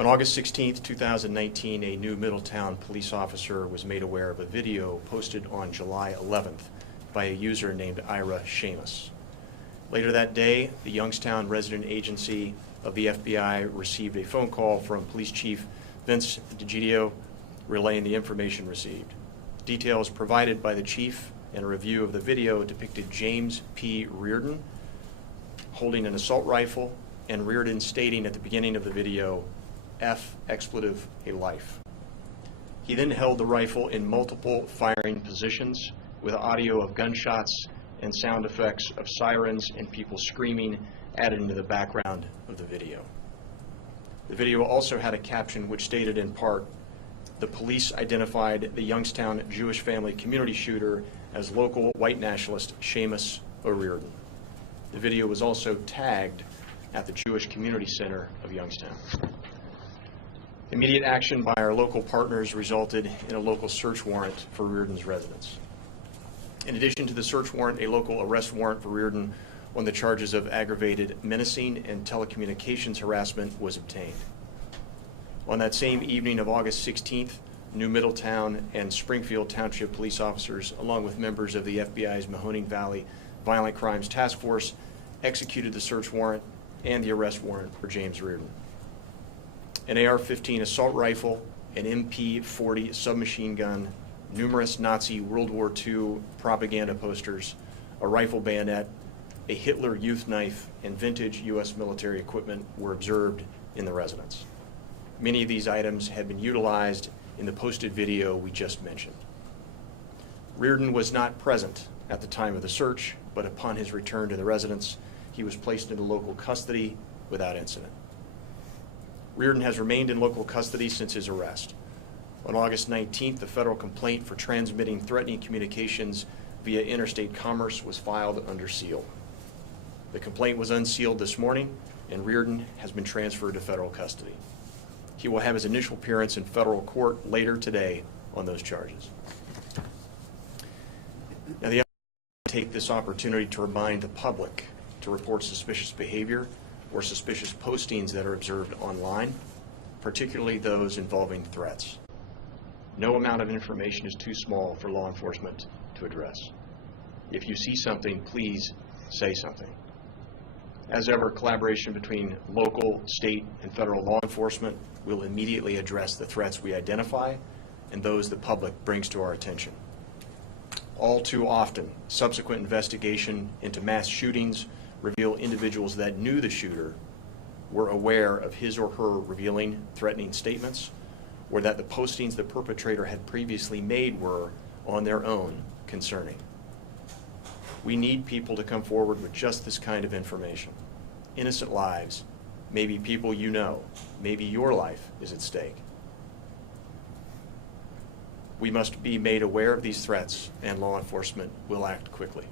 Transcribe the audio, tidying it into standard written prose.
On August 16, 2019, a new Middletown police officer was made aware of a video posted on July 11th by a user named Ira Seamus. Later that day, the Youngstown resident agency of the FBI received a phone call from Police Chief Vince DeGidio relaying the information received. Details provided by the chief and a review of the video depicted James P. Reardon holding an assault rifle and Reardon stating at the beginning of the video, "F expletive, a life." He then held the rifle in multiple firing positions with audio of gunshots and sound effects of sirens and people screaming added into the background of the video. The video also had a caption which stated in part, "The police identified the Youngstown Jewish family community shooter as local white nationalist Seamus O'Reardon." The video was also tagged at the Jewish Community Center of Youngstown. Immediate action by our local partners resulted in a local search warrant for Reardon's residence. In addition to the search warrant, a local arrest warrant for Reardon on the charges of aggravated menacing and telecommunications harassment was obtained. On that same evening of August 16th, New Middletown and Springfield Township police officers, along with members of the FBI's Mahoning Valley Violent Crimes Task Force, executed the search warrant and the arrest warrant for James Reardon. An AR-15 assault rifle, an MP-40 submachine gun, numerous Nazi World War II propaganda posters, a rifle bayonet, a Hitler Youth knife, and vintage U.S. military equipment were observed in the residence. Many of these items had been utilized in the posted video we just mentioned. Reardon was not present at the time of the search, but upon his return to the residence, he was placed into local custody without incident. Reardon has remained in local custody since his arrest. On August 19th, the federal complaint for transmitting threatening communications via interstate commerce was filed under seal. The complaint was unsealed this morning, and Reardon has been transferred to federal custody. He will have his initial appearance in federal court later today on those charges. Now, the take this opportunity to remind the public to report suspicious behavior or suspicious postings that are observed online, particularly those involving threats. No amount of information is too small for law enforcement to address. If you see something, please say something. As ever, collaboration between local, state, and federal law enforcement will immediately address the threats we identify and those the public brings to our attention. All too often, subsequent investigation into mass shootings reveal individuals that knew the shooter were aware of his or her revealing threatening statements, or that the postings the perpetrator had previously made were, on their own, concerning. We need people to come forward with just this kind of information. Innocent lives, maybe people you know, maybe your life is at stake. We must be made aware of these threats, and law enforcement will act quickly.